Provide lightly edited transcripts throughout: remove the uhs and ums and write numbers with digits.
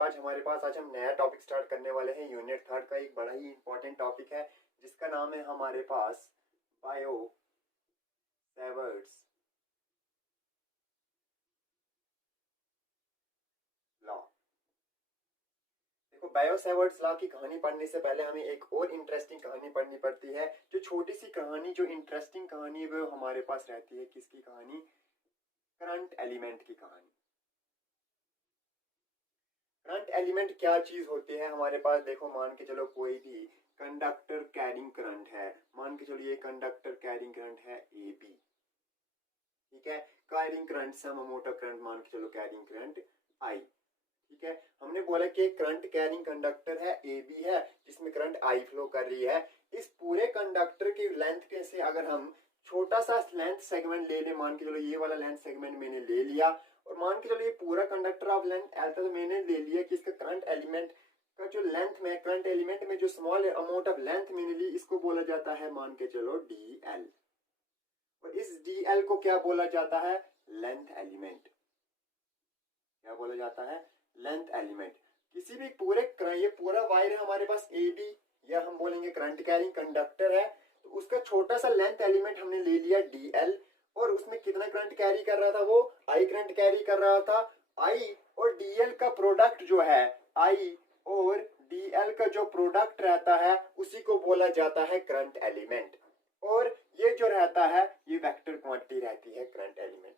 आज हम नया टॉपिक स्टार्ट करने वाले हैं। यूनिट थर्ड का एक बड़ा ही इंपॉर्टेंट टॉपिक है जिसका नाम है हमारे पास बायो सेवर्ट्स लॉ। देखो, बायो सेवर्ट्स लॉ की कहानी पढ़ने से पहले हमें एक और इंटरेस्टिंग कहानी पढ़नी पड़ती है। जो छोटी सी कहानी, जो इंटरेस्टिंग कहानी है वो हमारे पास रहती है। किसकी कहानी? करंट एलिमेंट की कहानी। करंट एलिमेंट क्या चीज होती है हमारे पास? देखो, मान के चलो कोई भी कंडक्टर कैरिंग करंट है। मान के चलो ये कंडक्टर कैरिंग करंट है ए बी, ठीक है। Carrying current some amount of current, मान के चलो कैरिंग करंट आई, ठीक है। हमने बोला कि करंट कैरिंग कंडक्टर है ए बी है जिसमें करंट आई फ्लो कर रही है। इस पूरे कंडक्टर की लेंथ के से अगर हम छोटा सा लेंथ सेगमेंट ले लें, मान के चलो ये वाला लेंथ सेगमेंट मैंने ले लिया, और मान के चलो ये पूरा कंडक्टर ऑफ लेंथ एल तो मैंने ले लिया कि इसका करंट एलिमेंट का जो लेंथ में, करंट एलिमेंट में जो स्मॉल अमाउंट ऑफ लेंथ मैंने ली, इसको बोला जाता है मान के चलो डी एल। और इस डी एल को क्या बोला जाता है? Length element. क्या बोला जाता है? Length element. किसी भी पूरे, ये पूरा वायर है हमारे पास ए बी, या हम बोलेंगे करंट कैरिंग कंडक्टर है, तो उसका छोटा सा लेंथ एलिमेंट हमने ले लिया डी एल, और उसमें कितना करंट कैरी कर रहा था? वो आई करंट कैरी कर रहा था। आई और डी एल का प्रोडक्ट जो है, आई और डी एल का जो प्रोडक्ट रहता है उसी को बोला जाता है करंट एलिमेंट। और ये जो रहता है ये वेक्टर क्वांटिटी रहती है करंट एलिमेंट,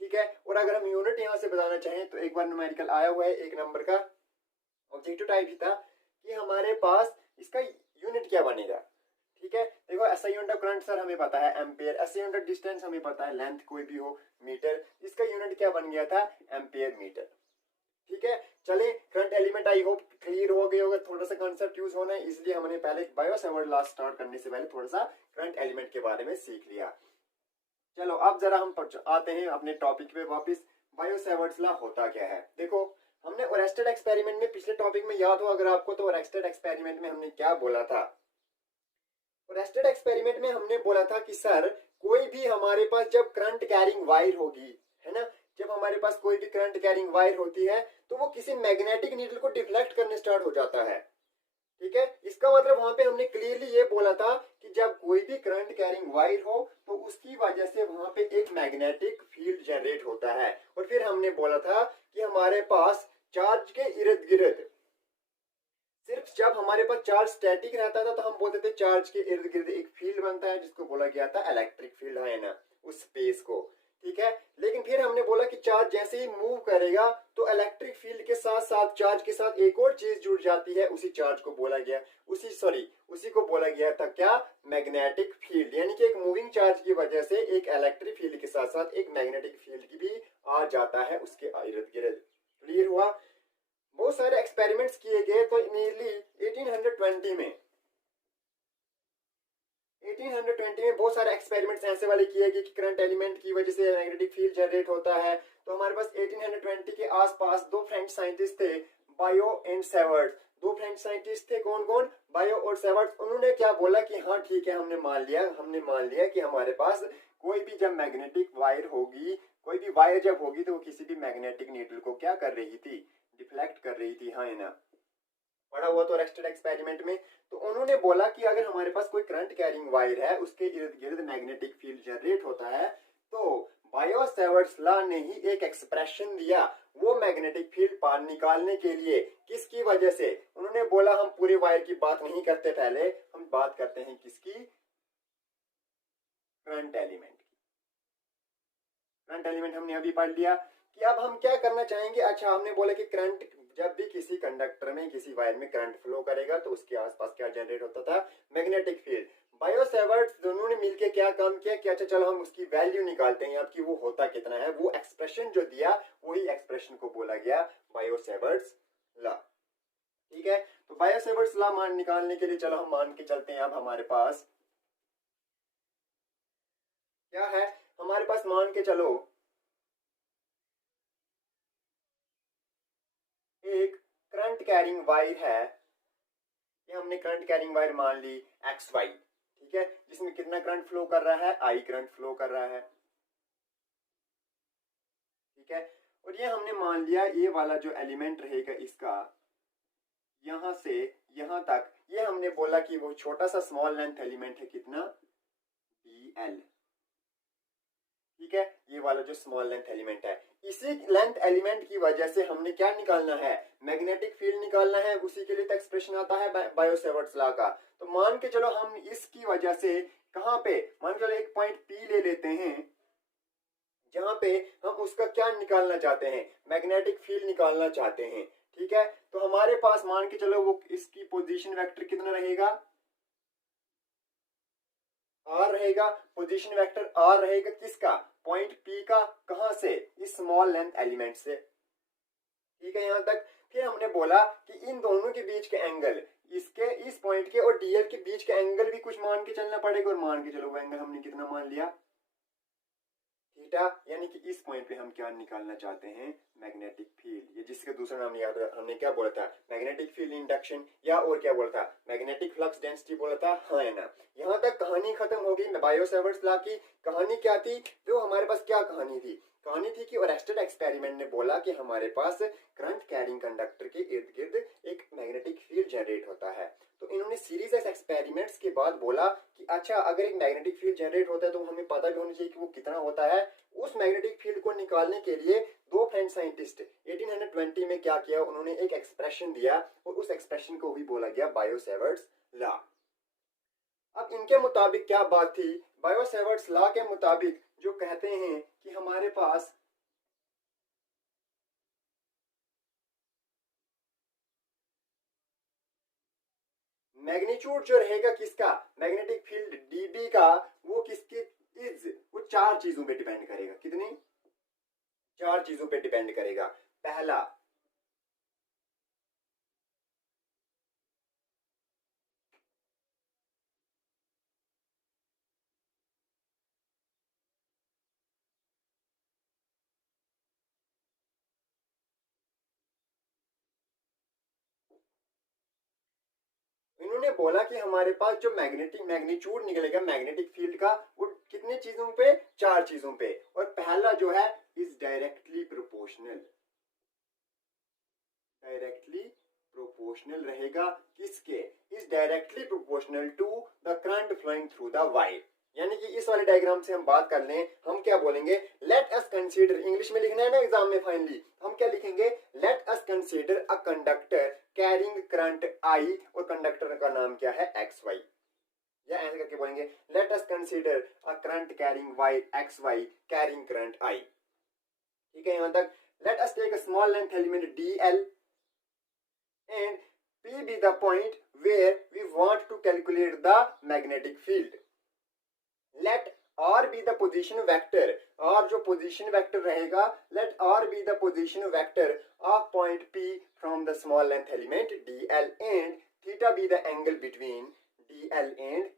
ठीक है। और अगर हम यूनिट यहां से बताना चाहें तो एक बार न्यूमेरिकल आया हुआ है, एक नंबर का ऑब्जेक्टिव टाइप ही था कि हमारे पास इसका यूनिट क्या बनेगा, ठीक है। देखो, ऐसा यूनिट ऑफ करंट सर हमें पता है एम्पियर, ऐसा यूनिट ऑफ डिस्टेंस हमें पता है लेंथ कोई भी हो मीटर, इसका यूनिट क्या बन गया था? एम्पियर मीटर, ठीक है। चले, current element I hope clear हो गए होगा। थोड़ा सा कॉन्सेप्ट यूज होना है, इसलिए हमने पहले बायो सेवर्ट लॉ स्टार्ट करने से पहले थोड़ा सा करंट एलिमेंट के बारे में सीख लिया। चलो अब जरा हम आते हैं अपने टॉपिक पे वापस। बायो सेवर्ट्स लॉ होता क्या है? देखो, हमने ओरेस्टेड एक्सपेरिमेंट में, पिछले टॉपिक में याद हो अगर आपको, तो ओरेस्टेड एक्सपेरिमेंट में हमने क्या बोला था? ओरेस्टेड एक्सपेरिमेंट में हमने बोला था कि सर कोई भी हमारे पास जब करंट कैरिंग वायर होगी, है ना, जब हमारे पास कोई भी करंट कैरिंग वायर होती है तो वो किसी मैग्नेटिक नीडल को डिफ्लेक्ट करने स्टार्ट हो जाता है, ठीक है। इसका मतलब वहां पे हमने क्लियरली ये बोला था कि जब कोई भी करंट कैरिंग वायर हो तो उसकी वजह से वहां पे एक मैग्नेटिक फील्ड जनरेट होता है। और फिर हमने बोला था कि हमारे पास चार्ज के इर्द गिर्द, सिर्फ जब हमारे पास चार्ज स्टैटिक रहता था तो हम बोलते थे चार्ज के इर्द गिर्द एक फील्ड बनता है जिसको बोला गया था इलेक्ट्रिक फील्ड, है ना, उस स्पेस को, ठीक है। लेकिन फिर हमने बोला कि चार्ज जैसे ही मूव करेगा तो इलेक्ट्रिक फील्ड के साथ साथ चार्ज के साथ एक और चीज जुड़ जाती है, उसी चार्ज को बोला गया, उसी को बोला गया था क्या? Magnetic field. यानी कि एक मूविंग चार्ज की वजह से एक इलेक्ट्रिक फील्ड के साथ साथ एक मैग्नेटिक फील्ड की भी आ जाता है उसके इर्द गिर्द। क्लियर हुआ? बहुत सारे एक्सपेरिमेंट्स किए गए, तो नियरली 1820 में बहुत सारे एक्सपेरिमेंट्स ऐसे वाले किए गए कि करंट एलिमेंट की वजह से मैग्नेटिक फील्ड जनरेट होता है। तो हमारे पास 1820 के आसपास दो फ्रेंच साइंटिस्ट थे, बायो एंड सेवर्ट। दो फ्रेंच साइंटिस्ट थे, कौन कौन? बायो और सेवर्ट। उन्होंने क्या बोला कि हाँ ठीक है, हमने मान लिया कि हमारे पास कोई भी जब मैग्नेटिक वायर होगी, कोई भी वायर जब होगी तो वो किसी भी मैग्नेटिक नीडल को क्या कर रही थी? डिफ्लेक्ट कर रही थी, हाँ ना, पढ़ा हुआ तो ओरेस्टेड एक्सपेरिमेंट में। तो उन्होंने बोला कि अगर हमारे पास कोई करंट कैरिंग वायर है उसके इर्द गिर्द मैग्नेटिक फील्ड जनरेट होता है, तो बायो सेवर्ट्स लॉ ने ही एक एक्सप्रेशन दिया वो मैग्नेटिक फील्ड पार निकालने के लिए। किसकी वजह से? उन्होंने बोला हम पूरे वायर की बात नहीं करते, पहले हम बात करते हैं किसकी? करंट एलिमेंट की। करंट एलिमेंट हमने अभी पढ़ लिया कि अब हम क्या करना चाहेंगे। अच्छा, हमने बोला कि करंट जब भी किसी कंडक्टर में, किसी वायर में करंट फ्लो करेगा तो उसके आसपास क्या जनरेट होता था? Magnetic field. बायो सेवर्ट्स दोनों ने मिलकर क्या काम किया कि अच्छा चलो हम उसकी वैल्यू निकालते हैं अब कि वो होता कितना है। वो एक्सप्रेशन जो दिया वही एक्सप्रेशन को बोला गया बायो सेवर्ट्स लॉ, ठीक है। तो बायो सेवर्ट्स लॉ मान निकालने के लिए चलो हम मान के चलते हैं। अब हमारे पास क्या है? हमारे पास मान के चलो एक करंट कैरिंग वायर है, ये हमने करंट कैरिंग वायर मान ली एक्स वाई, ठीक है, जिसमें कितना करंट फ्लो कर रहा है? आई करंट फ्लो कर रहा है, ठीक है। और ये हमने मान लिया ये वाला जो एलिमेंट रहेगा इसका यहां से यहां तक, ये हमने बोला कि वो छोटा सा स्मॉल लेंथ एलिमेंट है, कितना, dl। ठीक है, ये वाला जो स्मॉल लेंथ एलिमेंट है, इसी लेंथ एलिमेंट की वजह से हमने क्या निकालना है, मैग्नेटिक फील्ड निकालना है। उसी के लिए तो एक्सप्रेशन आता है बायो-सेवर्ट्स लॉ का। तो मान के चलो हम इसकी वजह से कहां पे, मान के चलो एक पॉइंट P ले लेते हैं जहां पे हम उसका क्या निकालना चाहते हैं, मैग्नेटिक फील्ड निकालना चाहते हैं। ठीक है, तो हमारे पास मान के चलो वो इसकी पोजीशन वेक्टर कितना रहेगा, आर रहेगा। पोजीशन वेक्टर आर रहेगा किसका, पॉइंट पी का, कहां से, इस स्मॉल लेंथ एलिमेंट से। ठीक है, यहां तक। फिर हमने बोला कि इन दोनों के बीच के एंगल, इसके इस पॉइंट के और डीएल के बीच के एंगल भी कुछ मान के चलना पड़ेगा, और मान के चलो वो एंगल हमने कितना मान लिया, थीटा। यानी कि इस पॉइंट पे हम क्या निकालना चाहते हैं, मैग्नेटिक फील्ड। ये जिसका दूसरा नाम याद है, हमने क्या बोला था, मैग्नेटिक फील्ड इंडक्शन, या और क्या बोला था, मैग्नेटिक फ्लक्स डेंसिटी बोला था, हाँ है ना। यहाँ तक कहानी खत्म हो गई। बायो-सेवर्ट्स लॉ की कहानी क्या थी, जो हमारे पास क्या कहानी थी, कहानी थी कि ओरेस्टेड एक्सपेरिमेंट ने बोला कि हमारे पास करंट कैरिंग कंडक्टर के इर्द गिर्द एक मैग्नेटिक फील्ड जनरेट होता है। तो इन्होंने सीरीज ऑफ एक्सपेरिमेंट्स के बाद बोला कि अच्छा, अगर एक मैग्नेटिक फील्ड जनरेट होता है तो हमें पता भी होना चाहिए कि वो कितना होता है। उस मैग्नेटिक फील्ड को निकालने के लिए दो फ्रेंच साइंटिस्ट 1820 में क्या किया, उन्होंने एक एक्सप्रेशन दिया, और उस एक्सप्रेशन को भी बोला गया बायो-सेवर्ट्स लॉ। अब इनके मुताबिक क्या बात थी, बायो-सेवर्ट्स लॉ के मुताबिक जो कहते हैं कि हमारे पास मैग्नीट्यूड जो रहेगा किसका, मैग्नेटिक फील्ड डीबी का, वो किसके वो चार चीजों पे डिपेंड करेगा। कितनी, चार चीजों पे डिपेंड करेगा। पहला, इन्होंने बोला कि हमारे पास जो मैग्नीट्यूड निकलेगा मैग्नेटिक फील्ड का, वो कितने चीजों पे, चार चीजों पे। और पहला जो है is directly proportional, directly proportional रहेगा किसके, is directly proportional to the current flowing through the wire. यानी कि इस वाले डायग्राम से हम बात कर लें, हम क्या बोलेंगे, लेट अस कंसीडर, इंग्लिश में लिखना है ना एग्जाम में फाइनली, हम क्या लिखेंगे, late us consider a conductor carrying current आई, और कंडक्टर का नाम क्या है, एक्स वाई। या ऐसे करके बोलेंगे, let us consider a current carrying Y X Y carrying current I. ठीक है, यहां तक। Let us take a small length element DL and P be the point where we want to calculate the magnetic field. Let R be the position vector, और जो position vector रहेगा, let R be the position vector of point P from the small length element dl, and theta be the angle between dl and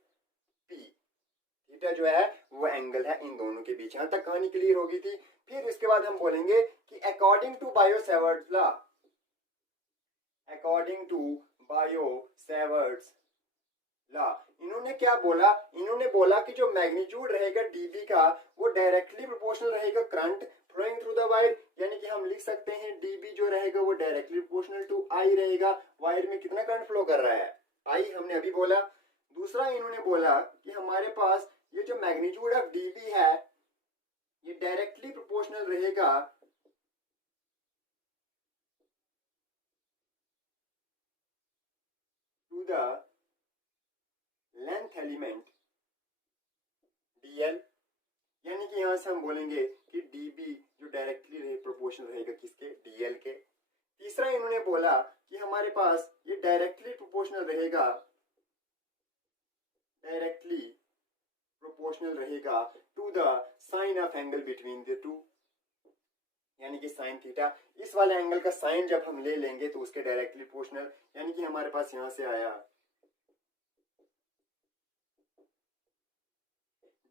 P. Theta जो है वो angle है इन दोनों के बीच। यहाँ तक कहानी क्लियर होगी थी। फिर इसके बाद हम बोलेंगे कि according to Biot Savart's law, according to Biot Savart's law, इन्होंने क्या बोला, इन्होंने बोला कि जो मैग्नीट्यूड रहेगा डीबी का, वो डायरेक्टली प्रोपोर्शनल रहेगा current flowing through the wire. यानी कि हम लिख सकते हैं डीबी जो रहेगा वो डायरेक्टली प्रोपोर्शनल टू आई रहेगा। वायर में कितना करंट फ्लो कर रहा है, आई, हमने अभी बोला। दूसरा इन्होंने बोला कि हमारे पास ये जो मैग्नीट्यूड ऑफ डीबी है, ये डायरेक्टली प्रोपोर्शनल रहेगा to the length element dl। यानी कि यहां से हम बोलेंगे कि db जो डायरेक्टली प्रोपोर्शनल रहेगा किसके, dl के। तीसरा इन्होंने बोला कि हमारे पास ये डायरेक्टली प्रोपोर्शनल रहेगा, डायरेक्टली प्रोपोर्शनल रहेगा to the sine of angle between the two, यानी कि साइन थीटा। इस वाले एंगल का साइन जब हम ले लेंगे तो उसके डायरेक्टली प्रोपोर्शनल, यानी कि हमारे पास यहां से आया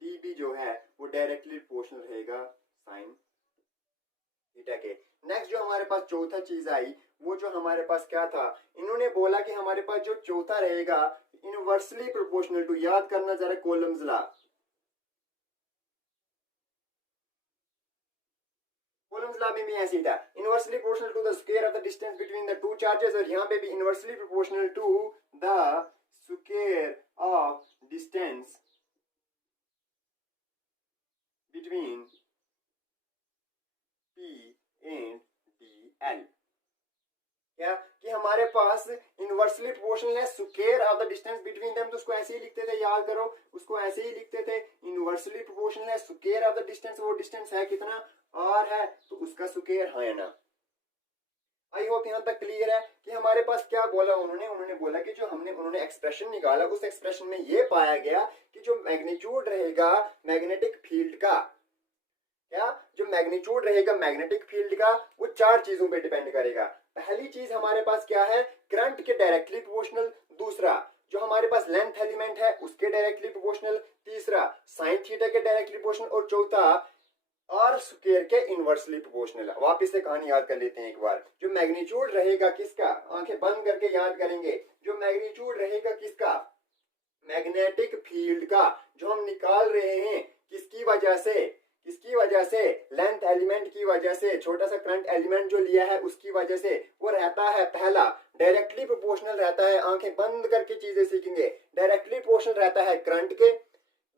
dB जो है वो डायरेक्टली प्रोपोर्शनल रहेगा साइन थीटा के। नेक्स्ट जो हमारे पास चौथा चीज आई, वो जो हमारे पास क्या था, इन्होंने बोला कि हमारे पास जो चौथा रहेगा इनवर्सली प्रोपोर्शनल टू, याद करना जरा Coulomb's law, Coulomb's Ohm's law में भी ऐसे ही था, inversely proportional to the square of the distance between the two charges, और यहाँ पे भी inversely proportional to the square of distance between P and DL। क्या कि हमारे पास इनवर्सली प्रोपोर्शनल है square of the distance between them, तो उसको ऐसे ही लिखते थे, याद करो, उसको ऐसे ही लिखते थे, इनवर्सली प्रोपोर्शनल है स्क्वायर ऑफ द डिस्टेंस, वो डिस्टेंस है कितना, r है, तो उसका स्क्वायर है ना। आई होप यहाँ तक क्लियर है कि हमारे पास क्या बोला उन्होंने बोला कि जो उन्होंने एक्सप्रेशन निकाला, उस एक्सप्रेशन में ये पाया गया कि जो मैग्नीट्यूड रहेगा मैग्नेटिक फील्ड का, क्या जो मैग्नीट्यूड रहेगा मैग्नेटिक फील्ड का, वो चार चीजों पे डिपेंड करेगा। पहली चीज हमारे पास क्या है, करंट के डायरेक्टली प्रोपोर्शनल, दूसरा जो हमारे पास लेंथ एलिमेंट है उसके डायरेक्टली प्रोपोर्शनल, तीसरा साइन थीटा के डायरेक्टली प्रोपोर्शनल, और चौथा आर स्क्वायर के इनवर्सली प्रोपोर्शनल। वापस से कहानी याद कर लेते हैं एक बार। जो मैग्नीट्यूड रहेगा किसका, आंखें बंद करके याद करेंगे, जो मैग्नीट्यूड रहेगा किसका, मैग्नेटिक फील्ड का, जो हम निकाल रहे हैं किसकी वजह से, लेंथ एलिमेंट की वजह से, छोटा सा करंट एलिमेंट जो लिया है उसकी वजह से, वो रहता है पहला डायरेक्टली प्रोपोर्शनल रहता है, आंखें बंद करके चीजें सीखेंगे, डायरेक्टली प्रोपोर्शनल रहता है करंट के,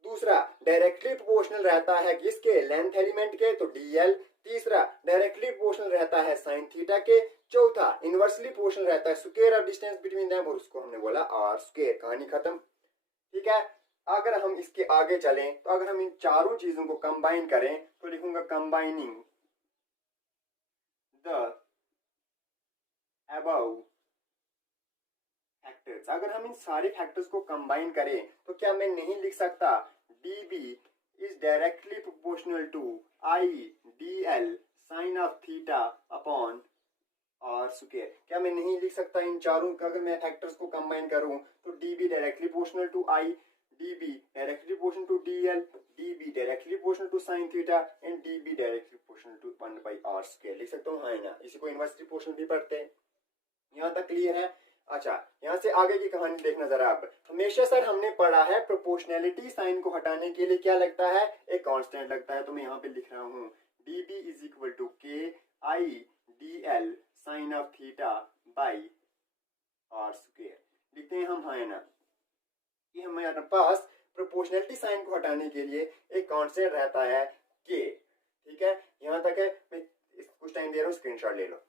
दूसरा डायरेक्टली प्रोपोर्शनल रहता है किसके, लेंथ एलिमेंट के, तो DL, तीसरा डायरेक्टली प्रोपोर्शनल रहता है साइन थीटा के, चौथा इनवर्सली प्रोपोर्शनल रहता है square of distance between them, और उसको हमने बोला r स्क्वायर। कहानी खत्म, ठीक है। अगर हम इसके आगे चलें तो अगर हम इन चारों चीजों को कंबाइन करें तो लिखूंगा कंबाइनिंग द अबव फैक्टर्स। अगर हम इन सारे फैक्टर्स को कंबाइन करें तो क्या मैं नहीं लिख सकता DB is directly proportional to IDL sine of theta upon r square. क्या मैं नहीं लिख सकता इन चारों का, अगर मैं फैक्टर्स को कंबाइन करूं तो DB directly proportional to I, DB directly proportional to DL, DB directly proportional to sin theta and DB directly proportional to 1 by r square। लिख सकता हूँ, हाँ ना, इसी को इनवर्सली प्रोपोर्शनल भी पढ़ते हैं। यहाँ तक क्लियर है। अच्छा, यहाँ से आगे की कहानी देखना जरा। अब हमेशा सर हमने पढ़ा है प्रोपोर्शनैलिटी साइन को हटाने के लिए क्या लगता है, एक कांस्टेंट लगता है, तो मैं यहाँ पे लिख रहा हूँ DB is equal to KIDL sine of theta by r square. लिखते हैं हम, हाँ ना, कि हमारे पास प्रोपोर्शनैलिटी साइन को हटाने के लिए एक कांस्टेंट रहता है k, ठीक है। यहां तक है, मैं कुछ टाइम दे रहा हूं, स्क्रीनशॉट ले लो।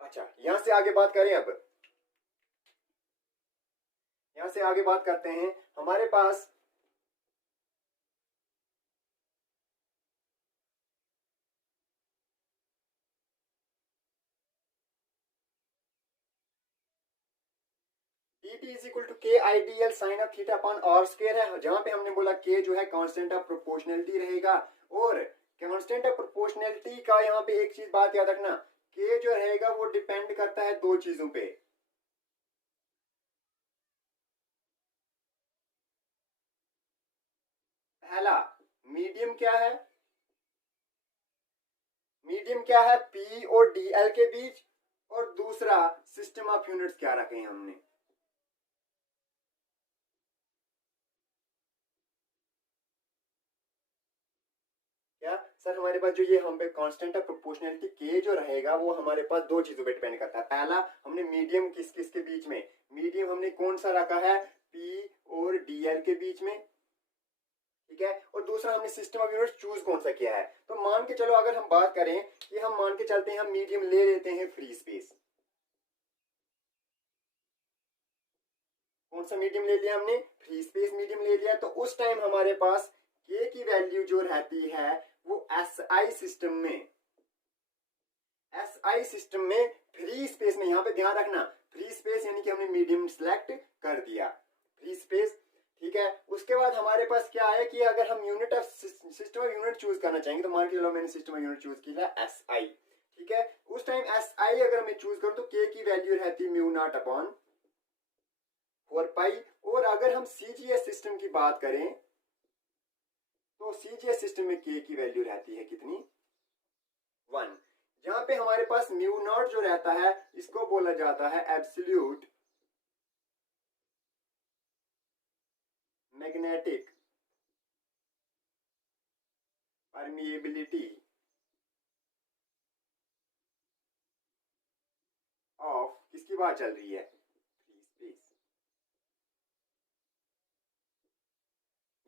अच्छा, यहां से आगे बात करें। अब यहां से आगे बात करते हैं, हमारे पास DB is equal to KIDL sine of theta upon r square है, जहां पे हमने बोला k जो है कांस्टेंट ऑफ प्रोपोर्शनैलिटी रहेगा। और कांस्टेंट ऑफ प्रोपोर्शनैलिटी का यहाँ पे एक चीज बात याद रखना, k जो रहेगा वो डिपेंड करता है दो चीजों पे। पहला मीडियम क्या है, मीडियम क्या है P और DL के बीच, और दूसरा सिस्टम ऑफ यूनिट्स क्या रखे हैं हमने। क्या सर, हमारे पास जो ये हम पे कांस्टेंट ऑफ प्रोपोर्शनैलिटी k जो रहेगा वो हमारे पास दो चीजों पे डिपेंड करता है। पहला हमने मीडियम किस किस के बीच में, मीडियम हमने कौन सा रखा है, P और DL के बीच में, ठीक है। और दूसरा हमने सिस्टम ऑफ यूनिट्स चूज कौन सा किया है। तो मान के चलो, अगर हम बात करें कि हम मान के चलते हैं हम मीडियम ले लेते हैं फ्री स्पेस। कौन सा मीडियम ले लिया हमने, फ्री स्पेस मीडियम ले लिया। तो उस टाइम हमारे पास k की वैल्यू जो रहती है वो SI सिस्टम में, SI सिस्टम में फ्री स्पेस में, यहां पे ध्यान रखना फ्री स्पेस यानी कि हमने मीडियम सिलेक्ट कर दिया, फ्री स्पेस, ठीक है। उसके बाद हमारे पास क्या है कि अगर हम unit of system of unit choose करना चाहेंगे तो मान के चलो मैंने सिस्टम ऑफ यूनिट चूज किया SI, ठीक है। उस टाइम SI अगर मैं चूज करूं तो k की वैल्यू रहती म्यू नॉट अपॉन 4 पाई। और अगर हम CGS सिस्टम की बात करें तो CGS सिस्टम में k की वैल्यू रहती है कितनी, 1। जहां पे हमारे पास म्यू नॉट जो रहता है इसको बोला जाता है एब्सोल्यूट मैग्नेटिक परमिएबिलिटी ऑफ किसकी बात चल रही है, फ्री स्पेस।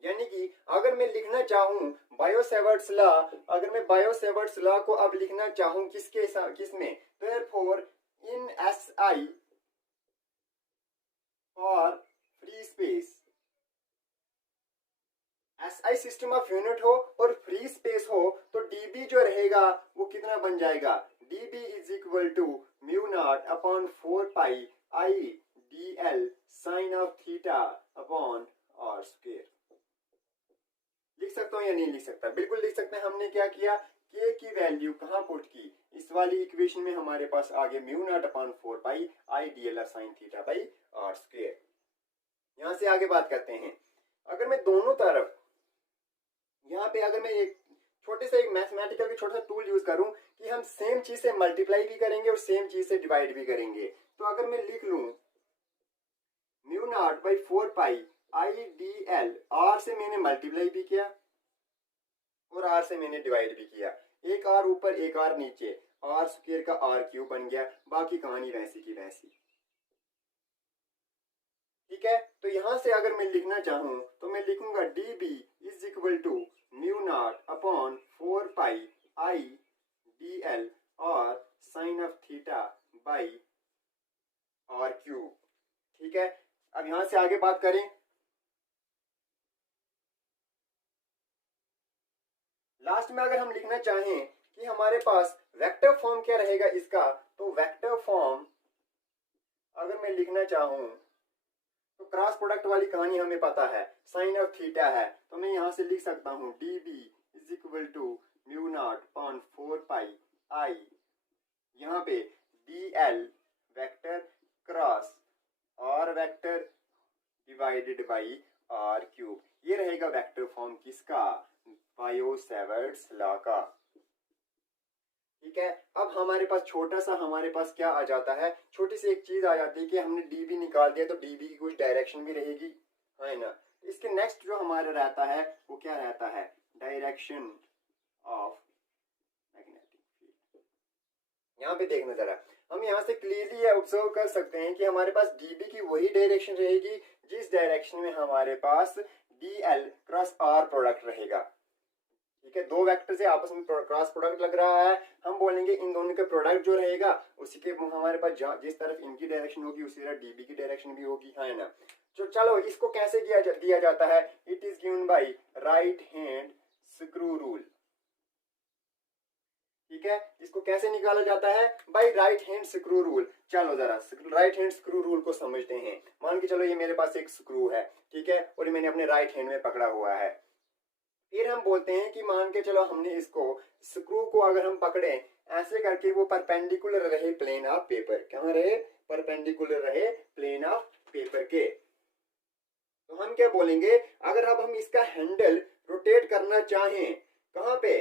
यानी कि अगर मैं लिखना चाहूं बायो-सेवर्ट्स लॉ, अगर मैं बायो-सेवर्ट्स लॉ को अब लिखना चाहूं किसमें, therefore in SI for free space, SI system of unit हो और फ्री स्पेस हो, तो डीबी जो रहेगा वो कितना बन जाएगा, DB is equal to mu naught upon 4 pi I D L sine of theta upon R square. लिख सकता हूं या नहीं लिख सकता, बिल्कुल लिख सकते हैं। हमने क्या किया, के की वैल्यू कहां पुट की, इस वाली इक्वेशन में हमारे पास आ गया mu naught upon 4 pi I D L sine theta by R square. यहां से आगे बात करते हैं, अगर मैं दोनों तरफ यहाँ पे अगर मैं एक छोटे से एक मैथमेटिकल के छोटा सा टूल यूज करूं कि हम सेम चीज से मल्टीप्लाई भी करेंगे और सेम चीज से डिवाइड भी करेंगे, तो अगर मैं लिख लूं mu naught by 4 pi I D L, R से मैंने मल्टीप्लाई भी किया और आर से मैंने डिवाइड भी किया, एक आर ऊपर एक आर नीचे, आर स्क्वायर का आर क्यूब बन गया, बाकी कहानी वैसी की वैसी। ठीक है, तो यहां से अगर मैं लिखना चाहूं तो मैं लिखूंगा D B is equal to mu naught upon 4 pi I D L और sine of theta by R cube. ठीक है, अब यहां से आगे बात करें, लास्ट में अगर हम लिखना चाहें कि हमारे पास वेक्टर फॉर्म क्या रहेगा इसका, तो वेक्टर फॉर्म अगर मैं लिखना चाहूं तो क्रॉस प्रोडक्ट वाली कहानी हमें पता है, साइन ऑफ थीटा है, तो मैं यहां से लिख सकता हूं D B is equal to mu naught upon 4 pi I, यहाँ पे D L vector cross R vector divided by R cube. ये रहेगा वेक्टर फॉर्म किसका, बायो-सेवर्ट्स लॉ का। ठीक है, अब हमारे पास छोटा सा हमारे पास क्या आ जाता है, छोटी सी एक चीज आ जाती है कि हमने डीबी निकाल दिया तो डीबी की कुछ डायरेक्शन भी रहेगी, है ना। इसके नेक्स्ट जो हमारा रहता है वो क्या रहता है, डायरेक्शन ऑफ मैग्नेटिक फील्ड। यहाँ पे देखना जरा, हम यहाँ से क्लियरली ऑब्जर्व कर सकते हैं कि हमारे पास डीबी की वही डायरेक्शन रहेगी जिस डायरेक्शन में हमारे पास D L cross R product रहेगा। ठीक है, दो वेक्टर से आपस में क्रॉस प्रोडक्ट लग रहा है, हम बोलेंगे इन दोनों के प्रोडक्ट जो रहेगा उसी के हमारे पास जिस तरफ इनकी डायरेक्शन होगी उसी तरफ डीबी की डायरेक्शन भी होगी, है ना। तो चलो इसको कैसे दिया जाता है, it is given by right hand screw rule. ठीक है, इसको कैसे निकाला जाता है, by right hand screw rule. चलो जरा राइट हैंड स्क्रू रूल को समझते हैं। मान के चलो ये मेरे पास एक स्क्रू है, ठीक है, और मैंने अपने राइट हैंड में पकड़ा हुआ है, फिर हम बोलते हैं कि मान के चलो हमने इसको स्क्रू को अगर हम पकड़े ऐसे करके वो परपेंडिकुलर रहे प्लेन ऑफ पेपर, कहाँ रहे, परपेंडिकुलर रहे प्लेन ऑफ पेपर के, तो हम क्या बोलेंगे, अगर अब हम इसका हैंडल रोटेट करना चाहें कहाँ पे,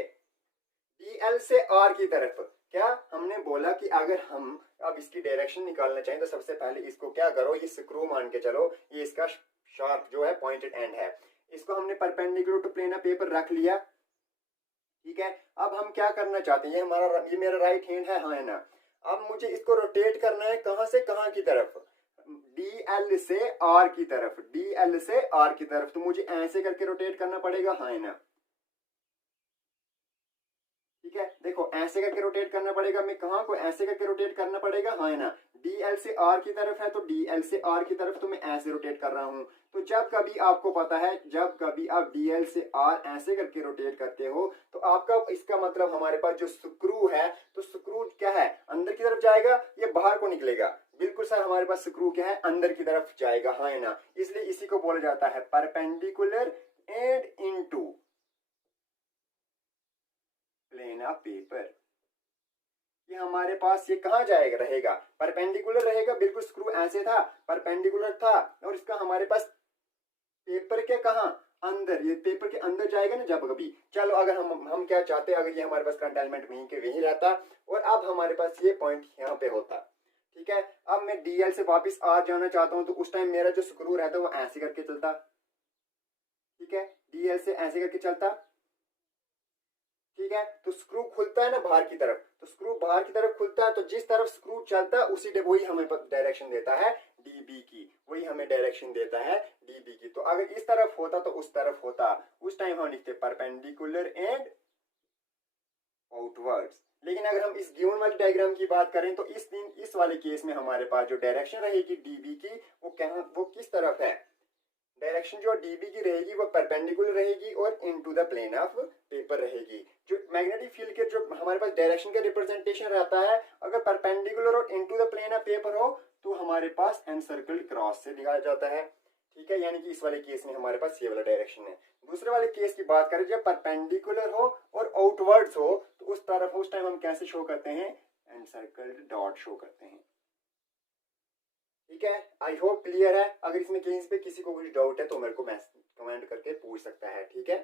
डीएल से आर की तरफ, क्या हमने बोला कि अगर हम अब इसकी डायरेक्शन निकालना चाहें तो सबसे पहले इसको क्या करो, ये स्क्रू मान के चलो ये इसका शार्प जो है पॉइंटेड एंड है, इसको हमने perpendicular to plane of paper रख लिया। ठीक है, अब हम क्या करना चाहते हैं, ये मेरा राइट हैंड है, हाँ है ना। अब मुझे इसको रोटेट करना है कहां से कहां की तरफ, डीएल से आर की तरफ, डीएल से आर की तरफ, तो मुझे ऐसे करके रोटेट करना पड़ेगा, हाँ है ना। ठीक है, देखो ऐसे करके रोटेट करना पड़ेगा, मैं कहां को ऐसे करके रोटेट करना पड़ेगा, हाँ है ना। डीएल से आर की तरफ है तो डीएल से आर की तरफ तो मैं ऐसे रोटेट कर रहा हूं। तो जब कभी आपको पता है, जब कभी आप डीएल से आर ऐसे करके रोटेट करते हो तो आपका इसका मतलब हमारे पास जो स्क्रू है, तो स्क्रू क्या है, अंदर की तरफ जाएगा या बाहर को निकलेगा, बिल्कुल सर हमारे पास स्क्रू क्या है, अंदर की तरफ जाएगा, हाँ है ना। इसलिए इसी को बोला जाता है perpendicular and into plane of paper. ये हमारे पास ये कहाँ जाएगा, रहेगा परपेंडिकुलर रहेगा, बिल्कुल स्क्रू ऐसे था परपेंडिकुलर था और इसका हमारे पास पेपर के कहाँ अंदर, ये पेपर के अंदर जाएगा ना जब कभी। चलो अगर हम क्या चाहते हैं, अगर ये हमारे पास करंट एलिमेंट वहीं के वहीं रहता और अब हमारे पास ये पॉइंट यहाँ पे होता, ठीक है, अब मैं डीएल से वापस आ जाना चाहता हूँ तो उस टाइम मेरा जो स्क्रू रहता वो ऐसे करके चलता, ठीक है, डीएल से ऐसे करके चलता, ठीक है। तो स्क्रू खुलता है ना बाहर की तरफ, तो स्क्रू बाहर की तरफ खुलता है, तो जिस तरफ स्क्रू चलता है उसी वही हमें डायरेक्शन देता है डीबी की, वही हमें डायरेक्शन देता है डीबी की। तो अगर इस तरफ होता तो उस तरफ होता, उस टाइम हम लिखते परपेंडिकुलर एंड आउटवर्ड्स। लेकिन अगर हम इस गिवन वाली डायग्राम की बात करें तो इस वाले केस में हमारे पास जो डायरेक्शन रहेगी डीबी की वो किस तरफ है, डायरेक्शन जो डीबी की रहेगी वो परपेंडिकुलर रहेगी और into the plane of paper रहेगी। जो मैग्नेटिक फील्ड के जो हमारे पास डायरेक्शन का रिप्रेजेंटेशन रहता है, अगर परपेंडिकुलर और into the plane of paper हो तो हमारे पास एनसर्कल्ड क्रॉस से दिखाया जाता है, ठीक है। यानी कि इस वाले केस में हमारे पास ये वाला डायरेक्शन है। दूसरे वाले केस की बात करें जब परपेंडिकुलर हो और आउटवर्ड्स हो तो उस तरफ उस टाइम हम कैसे शो करते हैं, एनसर्कल्ड डॉट शो करते हैं, ठीक है। आई होप क्लियर है। अगर इसमें कहीं पे किसी को कुछ डाउट है तो मेरे को कमेंट करके पूछ सकता है, ठीक है।